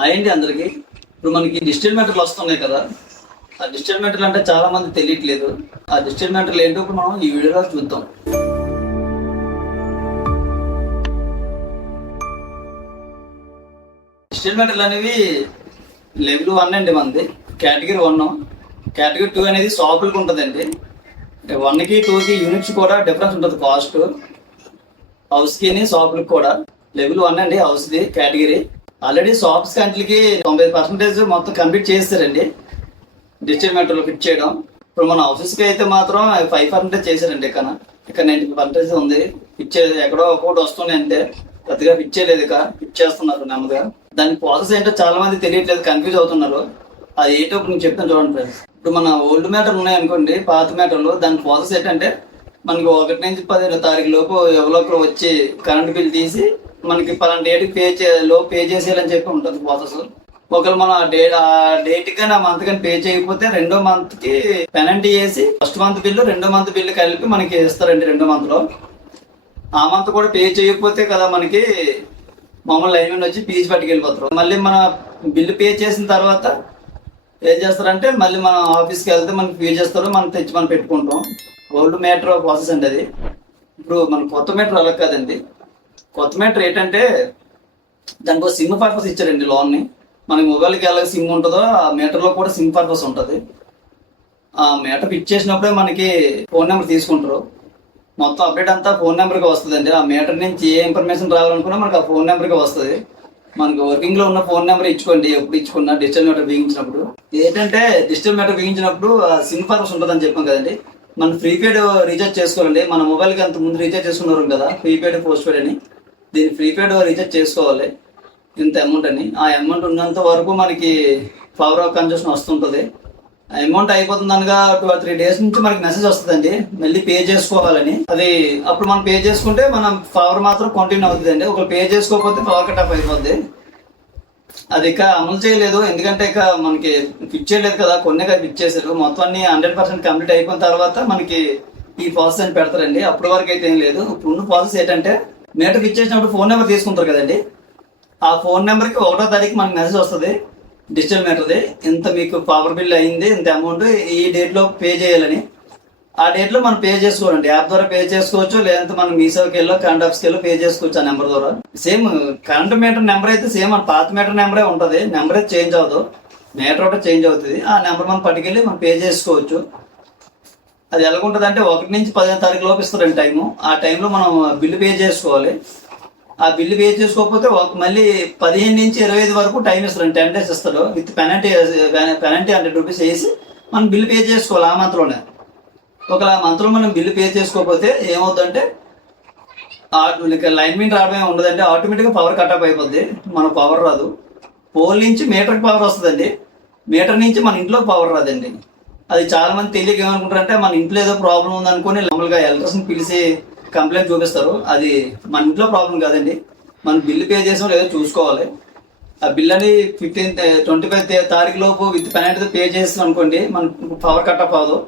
అయ్యండి అందరికి. ఇప్పుడు మనకి డిజిటల్ మీటర్లు వస్తున్నాయి కదా. ఆ డిజిటల్ మీటర్లు అంటే చాలా మంది తెలియట్లేదు. ఆ డిజిటల్ మీటర్లు ఏంటో ఇప్పుడు మనం ఈ వీడియోలో చూద్దాం. డిజిటల్ మీటర్లు అనేవి లెవెల్ 1 అండి మనది. కేటగిరీ 1. కేటగిరీ 2 అనేది షాపులకు ఉంటుందండి. 1కి 2కి యూనిట్స్ కూడా డిఫరెన్స్ ఉంటుంది. కాస్ట్ హౌస్కి షాపులకు కూడా. లెవెల్ 1 అండి హౌస్ది కేటగిరీ. ఆల్రెడీ షాప్స్ కంట్లకి 90% మొత్తం కంప్లీట్ చేస్తారండి డిజిటల్ మీటర్లు ఫిట్ చేయడం. ఇప్పుడు మన ఆఫీస్కి అయితే మాత్రం 5% చేశారండి. ఇక్కడ 90% ఉంది. ఫిట్ చేయలేదు, ఎక్కడో ఒక్కొక్కటి వస్తున్నాయి అంటే పెద్దగా ఫిట్ చేయలేదు. ఫిట్ చేస్తున్నారు నెమ్మదిగా. దాని ప్రాసెస్ ఏంటో చాలా మంది తెలియట్లేదు, కన్ఫ్యూజ్ అవుతున్నారు. అది ఏంటో ఇప్పుడు నేను చెప్తాను చూడండి ఫ్రెండ్స్. ఇప్పుడు మన ఓల్డ్ మీటర్లు ఉన్నాయనుకోండి, పాత మీటర్లు, దాని ప్రాసెస్ ఏంటంటే మనకి 1 నుంచి 15వ తారీఖు లోపు ఎవరో ఒకరు వచ్చి కరెంట్ బిల్ తీసి మనకి పలానా డేట్కి పే చేసేయాలని చెప్పి ఉంటుంది ప్రాసెస్. ఒకవేళ మనం ఆ డేట్ కానీ ఆ మంత్ కానీ పే చేయకపోతే 2వ మంత్ కి పెనల్టీ వేసి ఫస్ట్ మంత్ బిల్లు 2వ మంత్ బిల్లు కలిపి మనకి ఇస్తారండి. 2వ మంత్ లో ఆ మంత్ కూడా పే చేయకపోతే కదా మనకి మామూలు లైన్ మీద వచ్చి ఫీజు పట్టుకెళ్ళిపోతారు. మళ్ళీ మన బిల్లు పే చేసిన తర్వాత ఏం చేస్తారంటే మళ్ళీ మన ఆఫీస్కి వెళ్తే మనకి ఫీజు చేస్తారు, మనం తెచ్చి మనం పెట్టుకుంటాం. ఓల్డ్ మీటర్ ప్రాసెస్ అండి అది. ఇప్పుడు మన కొత్త మీటర్ అలా కాదండి. కొత్త మీటర్ ఏంటంటే దానికి ఒక సిమ్ పర్పస్ ఇచ్చారండి లోన్ని. మన మొబైల్కి ఎలా సిమ్ ఉంటుందో ఆ మీటర్లో కూడా సిమ్ పర్పస్ ఉంటుంది. ఆ మీటర్ ఫిట్ చేసినప్పుడే మనకి ఫోన్ నెంబర్ తీసుకుంటారు. మొత్తం అప్డేట్ అంతా ఫోన్ నెంబర్కి వస్తుందండి. ఆ మీటర్ నుంచి ఏ ఇన్ఫర్మేషన్ రావాలనుకున్నా మనకి ఆ ఫోన్ నెంబర్కి వస్తుంది. మనకి వర్కింగ్ లో ఉన్న ఫోన్ నెంబర్ ఇచ్చుకోండి ఎప్పుడు ఇచ్చుకున్నా డిజిటల్ మీటర్ బిగించినప్పుడు. ఏంటంటే డిజిటల్ మీటర్ బిగించినప్పుడు సిమ్ పర్పస్ ఉంటుందని చెప్పాం కదండి. మనం ప్రీపెయిడ్ రీఛార్జ్ చేసుకోవాలండి. మన మొబైల్కి అంత ముందు రీఛార్జ్ చేసుకున్నారు కదా, ప్రీపెయిడ్ పోస్ట్ పెయిడ్ అని. దీన్ని ప్రీపెయిడ్ రీఛార్జ్ చేసుకోవాలి ఇంత అమౌంట్ అని. ఆ అమౌంట్ ఉన్నంత వరకు మనకి పవర్ ఆఫ్ కన్జంప్షన్ వస్తుంటుంది. ఆ అమౌంట్ అయిపోతుంది అనగా 2 or 3 days నుంచి మనకి మెసేజ్ వస్తుందండి మళ్ళీ పే చేసుకోవాలని. అది అప్పుడు మనం పే చేసుకుంటే మనం పవర్ మాత్రం కంటిన్యూ అవుతుందండి. ఒక పే చేసుకోకపోతే పవర్ కట్ ఆఫ్ అయిపోద్ది. అది ఇక అమలు చేయలేదు, ఎందుకంటే ఇక మనకి ఫిట్ చేయలేదు కదా, కొన్ని ఫిట్ చేశారు. మొత్తం అన్ని 100% కంప్లీట్ అయిపోయిన తర్వాత మనకి ఈ ప్రాసెస్ అని పెడతారండి. అప్పటి వరకు అయితే ఏం లేదు. ఇప్పుడు ప్రాసెస్ ఏంటంటే మీటర్ ఫిట్ చేసినప్పుడు ఫోన్ నెంబర్ తీసుకుంటారు కదండి. ఆ ఫోన్ నెంబర్కి 1వ తారీఖు మనకి మెసేజ్ వస్తుంది డిజిటల్ మీటర్ది. ఇంత మీకు పవర్ బిల్ అయింది, ఇంత అమౌంట్ ఈ డేట్లో పే చేయాలని. ఆ డేట్లో మనం పే చేసుకోవాలండి. యాప్ ద్వారా పే చేసుకోవచ్చు, లేదంటే మనం మీసేవకి వెళ్ళో కరెంట్ ఆఫీస్కి వెళ్ళో పే చేసుకోవచ్చు ఆ నెంబర్ ద్వారా. సేమ్ కరెంట్ మీటర్ నెంబర్ అయితే సేమ్ మన పాత మీటర్ నెంబరే ఉంటుంది. నెంబర్ అయితే చేంజ్ అవ్వదు, మీటర్ ఒకటి చేంజ్ అవుతుంది. ఆ నెంబర్ మనం పట్టుకెళ్ళి మనం పే చేసుకోవచ్చు. అది ఎలాగుంటుంది అంటే 1 నుంచి 15వ తారీఖు లోపు ఇస్తారండి టైము. ఆ టైంలో మనం బిల్లు పే చేసుకోవాలి. ఆ బిల్లు పే చేసుకోకపోతే మళ్ళీ 15 నుంచి 25 వరకు టైం ఇస్తారు. 10 days ఇస్తాడు విత్ పెనల్టీ 100 రూపీస్ వేసి మనం బిల్లు పే చేసుకోవాలి ఆ మంత్లోనే. ఒకవేళ ఆ మంత్లో మనం బిల్లు పే చేసుకోకపోతే ఏమవుతుందంటే లైన్ మీద రావడమే ఉండదండి, ఆటోమేటిక్గా పవర్ కట్ ఆఫ్ అయిపోద్ది. మనకు పవర్ రాదు. పోల్ నుంచి మీటర్కి పవర్ వస్తుందండి, మీటర్ నుంచి మన ఇంట్లో పవర్ రాదండి. అది చాలా మంది తెలియక ఏమనుకుంటారంటే మన ఇంట్లో ఏదో ప్రాబ్లం ఉందనుకుని మామూలుగా ఎలక్ట్రిసిటీని పిలిచి కంప్లైంట్ చూపిస్తారు. అది మన ఇంట్లో ప్రాబ్లం కాదండి. మనం బిల్లు పే చేసాం లేదో చూసుకోవాలి. ఆ బిల్ అని 25 తారీఖు లోపు విత్ పెనాల్టీతో పే చేస్తాం అనుకోండి, మన పవర్ కట్ ఆఫ్ అవ్వదు.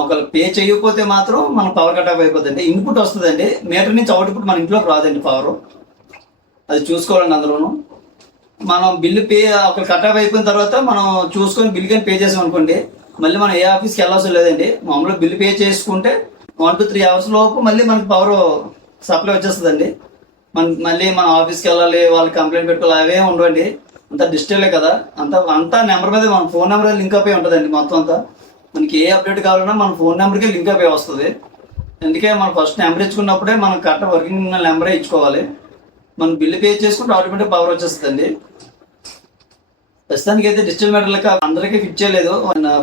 ఒకవేళ పే చేయకపోతే మాత్రం మన పవర్ కట్ ఆఫ్ అయిపోతుంది. ఇన్పుట్ వస్తుందండి మీటర్ నుంచి, అవుట్పుట్ మన ఇంట్లోకి రాదండి పవర్. అది చూసుకోవాలండి. అందులోను మనం బిల్లు పే ఒకవేళ కట్ ఆఫ్ అయిపోయిన తర్వాత మనం చూసుకొని బిల్ కానీ పే చేసాం అనుకోండి, మళ్ళీ మనం ఏ ఆఫీస్కి వెళ్ళవలసిన లేదండి. మామూలుగా బిల్లు పే చేసుకుంటే 1 to 3 hours లోపు మళ్ళీ మనకి పవర్ సప్లై వచ్చేస్తుందండి. మళ్ళీ మన ఆఫీస్కి వెళ్ళాలి, వాళ్ళు కంప్లైంట్ పెట్టుకోవాలి, అవే ఉండవండి. అంతా డిజిటలే కదా, అంతా నెంబర్ మీద మన ఫోన్ నెంబర్ లింక్ అప్ అయి ఉంటుందండి. మొత్తం అంతా మనకి ఏ అప్డేట్ కావాలన్నా మన ఫోన్ నెంబర్కి లింక్ అప్ అయి వస్తుంది. అందుకే మనం ఫస్ట్ నెంబర్ ఇచ్చుకున్నప్పుడే మనం కరెక్ట్ వర్కింగ్ నెంబరే ఇచ్చుకోవాలి. మనం బిల్లు పే చేసుకుంటే ఆటోమేటిక్ పవర్ వచ్చేస్తుందండి. ప్రస్తుతానికి అయితే డిజిటల్ మీటర్లకి అందరికీ ఫిట్ చేయలేదు.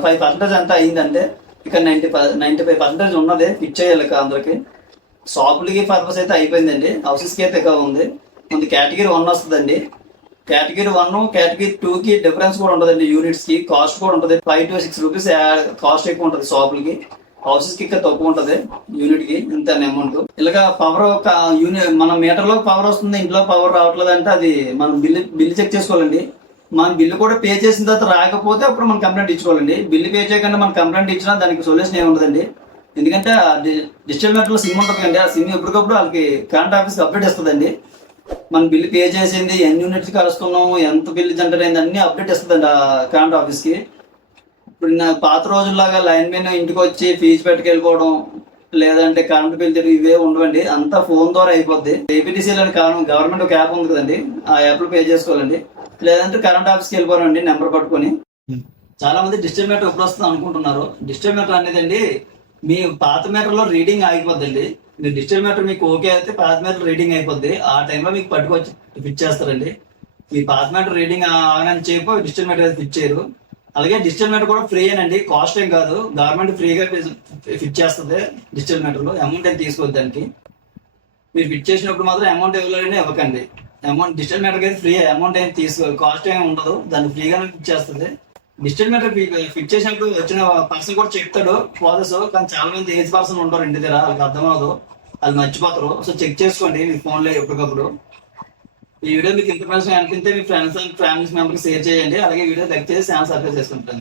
5% అంతా అయిందంటే ఇక 95% ఉన్నది ఫిట్ చేయాలి అందరికి. షాపులకి పర్పస్ అయితే అయిపోయిందండి. హౌసెస్కి అయితే ఇక ఉంది. ముందు కేటగిరీ 1 వస్తుందండి. కేటగిరీ 1 కేటగిరీ 2కి డిఫరెన్స్ కూడా ఉంటుందండి. యూనిట్స్కి కాస్ట్ కూడా ఉంటుంది. 5 to 6 రూపీస్ కాస్ట్ ఎక్కువ ఉంటుంది షాపులకి. హౌసెస్కి ఇక్కడ తక్కువ ఉంటుంది యూనిట్కి ఇంత అమౌంట్. ఇలాగా పవర్ మన మీటర్లో పవర్ వస్తుంది, ఇంట్లో పవర్ రావట్లేదు అంటే అది మనం బిల్లు చెక్ చేసుకోవాలండి. మనం బిల్లు కూడా పే చేసిన తర్వాత రాకపోతే అప్పుడు మనం కంప్లైంట్ ఇచ్చుకోవాలండి. బిల్లు పే చేయకుండా మనం కంప్లైంట్ ఇచ్చినా దానికి సొల్యూషన్ ఏమి ఉండదండి. ఎందుకంటే డిజిటల్ మీటర్లో సిమ్ ఉంటుంది కండి. ఆ సిమ్ ఎప్పటికప్పుడు వాళ్ళకి కరెంట్ ఆఫీస్కి అప్డేట్ ఇస్తుందండి. మన బిల్లు పే చేసింది, ఎన్ని యూనిట్స్ కలుసుకున్నాము, ఎంత బిల్లు జనరేట్ అయింది అన్ని అప్డేట్ ఇస్తుందండి ఆ కరెంట్ ఆఫీస్కి. ఇప్పుడు నా పాత రోజుల్లాగా లైన్ మెన్ ఇంటికి వచ్చి ఫీజు పెట్టుకెళ్ళిపోవడం, లేదంటే కరెంట్ బిల్ తిరిగి ఇవే ఉండవండి. అంతా ఫోన్ ద్వారా అయిపోద్ది. ఏపీటీసీలో అని కారణం గవర్నమెంట్ ఒక యాప్ ఉంది కదండి, ఆ యాప్ లో పే చేసుకోవాలండి. లేదంటే కరెంట్ ఆఫీస్కి వెళ్ళిపోరండి నెంబర్ పట్టుకొని. చాలా మంది డిజిటల్ మీటర్ ఎప్పుడు వస్తుంది అనుకుంటున్నారు. డిజిటల్ మీటర్ అనేది అండి మీ పాత మీటర్ లో రీడింగ్ ఆగిపోద్దండి. మీరు డిజిటల్ మీటర్ మీకు ఓకే అయితే పాత మీటర్ రీడింగ్ అయిపోద్ది. ఆ టైంలో మీకు పట్టుకొచ్చి ఫిట్ చేస్తారండి. మీ పాత మీటర్ రీడింగ్ ఆగనని చెప్పి డిజిటల్ మీటర్ అయితే ఫిట్ చేయరు. అలాగే డిజిటల్ మీటర్ కూడా ఫ్రీ అండి, కాస్ట్ ఏం కాదు. గవర్నమెంట్ ఫ్రీగా ఫిట్ చేస్తుంది డిజిటల్ మీటర్ లో. అమౌంట్ ఏం తీసుకోవద్దు దానికి. మీరు ఫిట్ చేసినప్పుడు మాత్రం అమౌంట్ ఇవ్వాలని ఇవ్వకండి. అమౌంట్ డిజిటల్ మీటర్ అయితే ఫ్రీ, అమౌంట్ ఏం తీసుకోవాలి, కాస్ట్ ఏమి ఉండదు. దాన్ని ఫ్రీగానే ఫిట్ చేస్తుంది. డిజిటల్ మీటర్ ఫిట్ చేసినప్పుడు వచ్చిన పర్సన్ కూడా చెప్తాడు ప్రాసెస్. కానీ చాలా మంది ఏజ్ పర్సన్ ఉంటారు ఇంటి దగ్గర, వాళ్ళకి అర్థం అవ్వదు, వాళ్ళు మర్చిపోతారు. సో చెక్ చేసుకోండి మీ ఫోన్ లో ఎప్పటికప్పుడు. ఈ వీడియో మీకు ఇన్ఫర్మేషన్ అనిపిస్తే మీ ఫ్రెండ్స్ అండ్ ఫ్యామిలీస్ మెంబర్కి షేర్ చేయండి. అలాగే వీడియో దయచేసి ఛానల్ సబ్స్క్రైబ్ చేసుకుంటాను.